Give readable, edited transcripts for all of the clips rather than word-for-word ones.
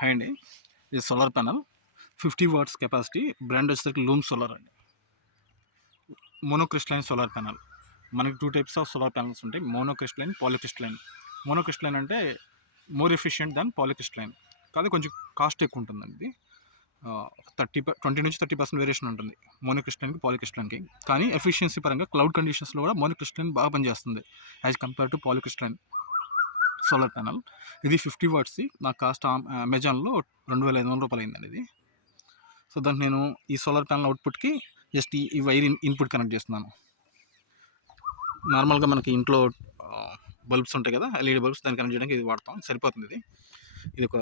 Hi అండి. ఇది solar panel 50 watts capacity. Brand వచ్చేసరికి లూమ్ సోలార్ అండి. Monocrystalline solar panel. మనకి 2 టైప్స్ ఆఫ్ సోలార్ ప్యానెల్స్ ఉంటాయి. Monocrystalline, polycrystalline. మోనోక్రిస్టలైన్ అంటే మోర్ ఎఫిషియంట్ దాన్ పాలీక్రిస్టలైన్. కానీ కొంచెం కాస్ట్ ఎక్కువ ఉంటుందండి ఇది. 20-30% వేరియేషన్ ఉంటుంది మోనోక్రిస్టలైన్కి, పాలీక్రిస్టలైన్కి. కానీ ఎఫిషియన్సీ పరంగా క్లౌడ్ కండిషన్స్లో కూడా మోనోక్రిస్టలైన్ బాగా పనిచేస్తుంది as compare to polycrystalline solar panel. ఇది 50 వాట్స్ది. నా కాస్ట్ అమెజాన్లో 2500 రూపాయలు అయిందండి ఇది. సో దానికి నేను ఈ సోలార్ ప్యానెల్ అవుట్పుట్కి జస్ట్ ఈ వైర్ ఇన్పుట్ కనెక్ట్ చేస్తున్నాను. నార్మల్గా మనకి ఇంట్లో బల్బ్స్ ఉంటాయి కదా, ఎల్ఈడి బల్బ్స్, దాన్ని కనెక్ట్ చేయడానికి ఇది వాడతాం, సరిపోతుంది. ఇది ఒక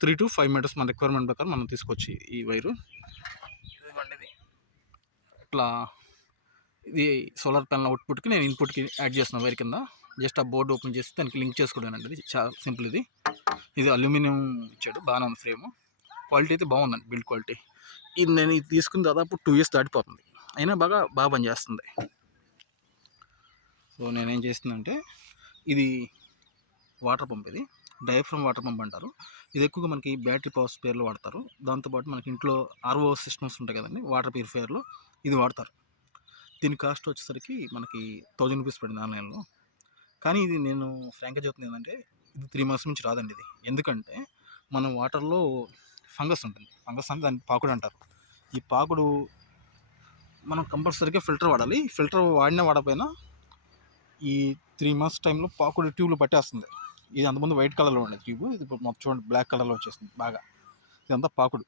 3 to 5 మీటర్స్ మన రిక్వైర్మెంట్ ప్రకారం మనం తీసుకొచ్చి ఈ వైరు ఇదిగోండి ఇట్లా ఇది సోలార్ ప్యానెల్ అవుట్పుట్కి నేను ఇన్పుట్కి యాడ్ చేస్తున్నాను వైర్ కింద. జస్ట్ ఆ బోర్డు ఓపెన్ చేసి దానికి లింక్ చేసుకోవడానండి. ఇది చాలా సింపుల్. ఇది అల్యూమినియం ఇచ్చాడు, బాగానే ఉంది ఫ్రేమ్. క్వాలిటీ అయితే బాగుందండి, బిల్డ్ క్వాలిటీ. ఇది నేను ఇది తీసుకుని దాదాపు 2 years దాటిపోతుంది, అయినా బాగా పనిచేస్తుంది. సో నేనేం చేస్తుందంటే, ఇది వాటర్ పంప్, ఇది డయాఫ్రమ్ వాటర్ పంప్ అంటారు. ఇది ఎక్కువగా మనకి బ్యాటరీ పవర్ స్పేర్లో వాడతారు. దాంతోపాటు మనకి ఇంట్లో ఆర్ఓ సిస్టమ్స్ ఉంటాయి కదండి, వాటర్ ప్యూరిఫైయర్లో ఇది వాడతారు. దీని కాస్ట్ వచ్చేసరికి మనకి 1000 రూపీస్ పడింది ఆన్లైన్లో. కానీ ఇది నేను ఫ్రాంక్గా చెప్తుంది ఏంటంటే, ఇది 3 months నుంచి రాదండి ఇది. ఎందుకంటే మనం వాటర్లో ఫంగస్ ఉంటుంది. ఫంగస్ అంటే దాన్ని పాకుడు అంటారు. ఈ పాకుడు మనం కంపల్సరీగా ఫిల్టర్ వాడాలి. ఫిల్టర్ వాడినా వాడకపోయినా ఈ 3 months టైంలో పాకుడు ట్యూబ్లు పట్టేస్తుంది. ఇది అంతకుముందు వైట్ కలర్లో ఉండేది ట్యూబ్, ఇది మొత్తం చూడండి బ్లాక్ కలర్లో వచ్చేసింది బాగా. ఇదంతా పాకుడు.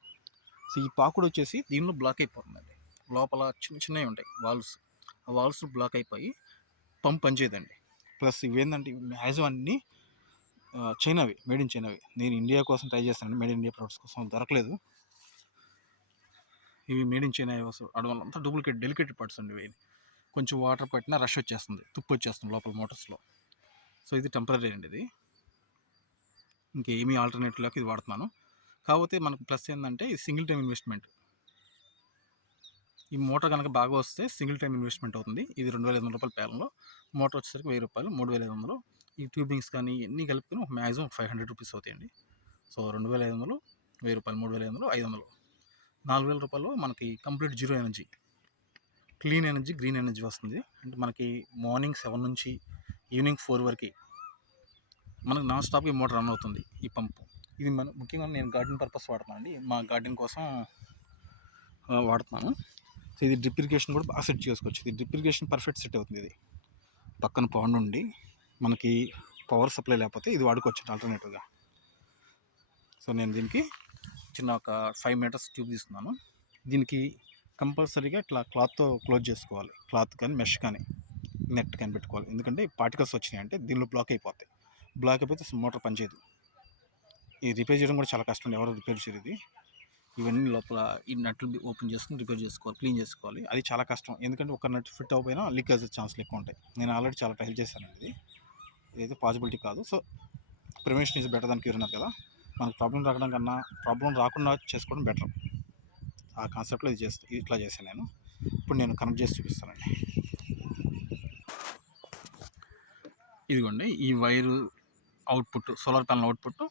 సో ఈ పాకుడు వచ్చేసి దీనిలో బ్లాక్ అయిపోతుందండి. లోపల చిన్నవి ఉంటాయి వాల్వ్స్, ఆ వాల్వ్స్ బ్లాక్ అయిపోయి పంప్ పనిచేయదండి. ప్లస్ ఇవేంటంటే మ్యాక్సిమం అన్నీ చైనావి, మేడ్ ఇన్ చైనావి. నేను ఇండియా కోసం ట్రై చేస్తానండి, మేడ్ ఇన్ ఇండియా ప్రొడక్ట్స్ కోసం దొరకలేదు. ఇవి మేడ్ ఇన్ చైనా అవడం వల్ల అంతా డెలికేటెడ్ పార్ట్స్ అండి. ఇవి కొంచెం వాటర్ పట్టినా రష్ వచ్చేస్తుంది, తుప్పు వచ్చేస్తుంది లోపల మోటార్స్లో. సో ఇది టెంపరీ అండి. ఇది ఇంకేమీ ఆల్టర్నేటివ్ లేక ఇది వాడుతున్నాను. కాకపోతే మనకు ప్లస్ ఏంటంటే ఇది సింగిల్ టైం ఇన్వెస్ట్మెంట్. ఈ మోటార్ కనుక బాగా వస్తే సింగిల్ టైం ఇన్వెస్ట్మెంట్ అవుతుంది. ఇది 2500 రూపాయల ప్యానెల్లో. మోటార్ వచ్చేసరికి 1000 రూపాయలు, 3500. ఈ ట్యూబింగ్స్ కానీ ఇవన్నీ కలుపుకొని ఒక మ్యాక్సిమం 500 రూపీస్ అవుతాయండి. సో 2500, 1000 రూపాయలు, 3500, 500, 4000 రూపాయలు మనకి complete zero energy, clean energy, green energy వస్తుంది. అంటే మనకి మార్నింగ్ 7 నుంచి ఈవినింగ్ 4 వరకు మనకు నాన్ స్టాప్గా ఈ మోటార్ రన్ అవుతుంది, ఈ పంపు. ఇది ముఖ్యంగా నేను గార్డెన్ పర్పస్ వాడుతున్నాను అండి, మా గార్డెన్ కోసం వాడుతున్నాను. సో ఇది డ్రిప్ ఇరిగేషన్ కూడా బాగా సెట్ చేసుకోవచ్చు. ఇది డ్రిప్ ఇరిగేషన్ పర్ఫెక్ట్ సెట్ అవుతుంది. ఇది పక్కన పాండ్ ఉండి మనకి పవర్ సప్లై లేకపోతే ఇది వాడుకోవచ్చు ఆల్టర్నేటివ్గా. సో నేను దీనికి చిన్న ఒక 5 meters ట్యూబ్ తీసుకున్నాను. దీనికి కంపల్సరీగా ఇట్లా క్లాత్తో క్లోజ్ చేసుకోవాలి. క్లాత్ కానీ, మెష్ కానీ, నెట్ కానీ పెట్టుకోవాలి. ఎందుకంటే పార్టికల్స్ వచ్చినాయి అంటే దీనిలో బ్లాక్ అయిపోతాయి. బ్లాక్ అయిపోతే మోటార్ పనిచేయదు. ఇది రిపేర్ చేయడం కూడా చాలా కష్టం, ఎవరు రిపేర్ చేయరు ఇది. ఇవన్నీ లోపల ఈ నట్లు ఓపెన్ చేసుకుని రిపేర్ చేసుకోవాలి, క్లీన్ చేసుకోవాలి. అది చాలా కష్టం, ఎందుకంటే ఒక నట్ ఫిట్ అవ్వకపోయినా లీకేజ్ ఛాన్స్లు ఎక్కువ ఉంటాయి. నేను ఆల్రెడీ చాలా ట్రై చేశాను. ఇదైతే పాసిబిలిటీ కాదు. So prevention is better than cure అన్నారు కదా. మనకు ప్రాబ్లం రాకుండా చేసుకోవడం బెటర్. ఆ కాన్సెప్ట్లో ఇట్లా చేశాను నేను. ఇప్పుడు నేను కనెక్ట్ చేసి చూపిస్తానండి. ఇదిగోండి ఈ wire output, solar panel output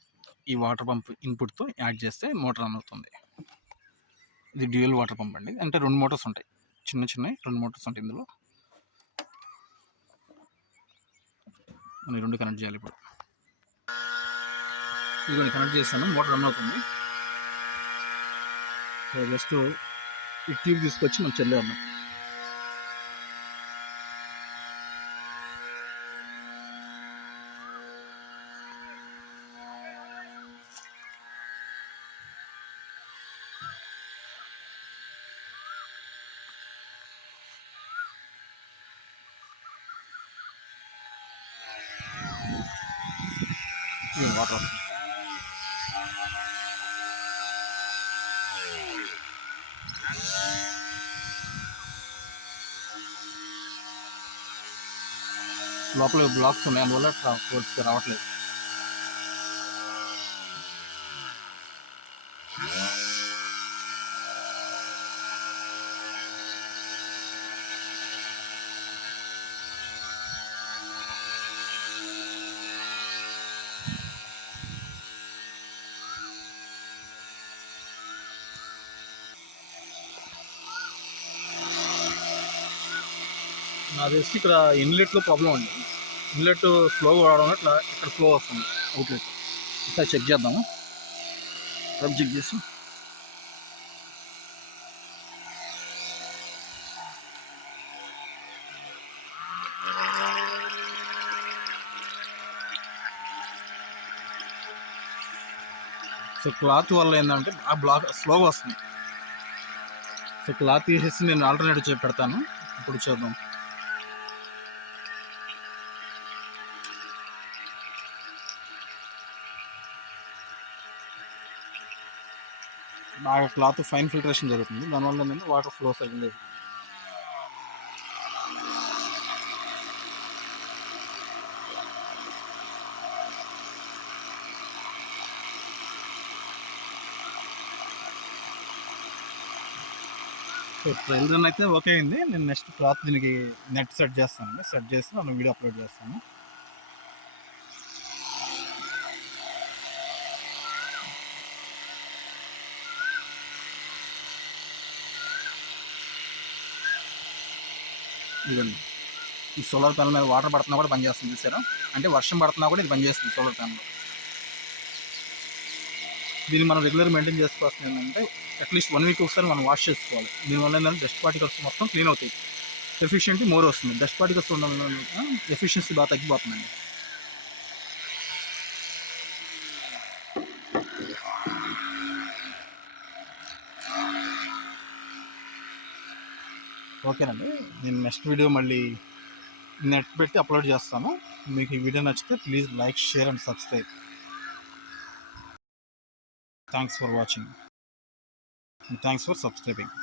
ఈ వాటర్ పంప్ ఇన్పుట్తో యాడ్ చేస్తే మోటార్ రన్ అవుతుంది. ఇది డ్యూయల్ వాటర్ పంప్ అండి. అంటే 2 మోటార్స్ ఉంటాయి, చిన్నవి 2 మోటార్స్ ఉంటాయి ఇందులో. మనం 2 కనెక్ట్ చేయాలి. ఇప్పుడు ఇదిగోండి కనెక్ట్ చేస్తాను, మోటార్ రన్ అవుతుంది. సో జస్ట్ ఈ ట్యూబ్ తీసుకొచ్చి మనం చెల్లేద్దాం. వాటర్ లోపల బ్లాక్స్ ఉన్నాయి, అందువల్ల ఫోర్స్గా రావట్లేదు. నాకు తెలిసి ఇక్కడ ఇన్లెట్లో ప్రాబ్లం అండి. ఇన్లెట్ స్లోగా వాడడం వల్ల ఇట్లా ఇక్కడ ఫ్లో వస్తుంది అవుట్లెట్. ఇక్కడ చెక్ చేద్దాము, చెక్ చేసి సో క్లాత్ వల్ల ఏంటంటే ఆ బ్లాక్ స్లోగా వస్తుంది. సో క్లాత్ తీసేసి నేను ఆల్టర్నేటివ్ పెడతాను. ఇప్పుడు చూద్దాం. బాగా క్లాత్ ఫైన్ ఫిల్టరేషన్ జరుగుతుంది, దానివల్ల నేను వాటర్ ఫ్లో సరిగ్గా లేదు. సో ట్రైల్ రన్ అయితే ఓకే అయింది. నేను నెక్స్ట్ క్లాత్ దీనికి నెట్ సెట్ చేస్తానండి. సెట్ చేసి నేను వీడియో అప్లోడ్ చేస్తాను. ఇదండి, ఈ సోలార్ ప్యానల్ మీద వాటర్ పడుతున్నా కూడా పనిచేస్తుంది, చూసారా? అంటే వర్షం పడుతున్నా కూడా ఇది పనిచేస్తుంది సోలార్ ప్యానల్. దీన్ని మనం రెగ్యులర్ మెయింటైన్ చేసుకోవాల్సింది ఏంటంటే అట్లీస్ట్ 1 వీక్ ఒకసారి మనం వాష్ చేసుకోవాలి. దీనివల్ల ఏంటంటే డస్ట్ పార్టికల్స్ మొత్తం క్లీన్ అవుతాయి, ఎఫిషియెంట్ మోర్ వస్తుంది. డస్ట్ పార్టికల్స్ ఉండడం వల్ల ఎఫిషియన్సీ బాగా తగ్గిపోతుందండి. ఓకేనండి, నేను నెక్స్ట్ వీడియో మళ్ళీ నెట్ పెట్టి అప్లోడ్ చేస్తాను. మీకు ఈ వీడియో నచ్చితే please like, share and subscribe. Thanks for watching. Thanks for subscribing.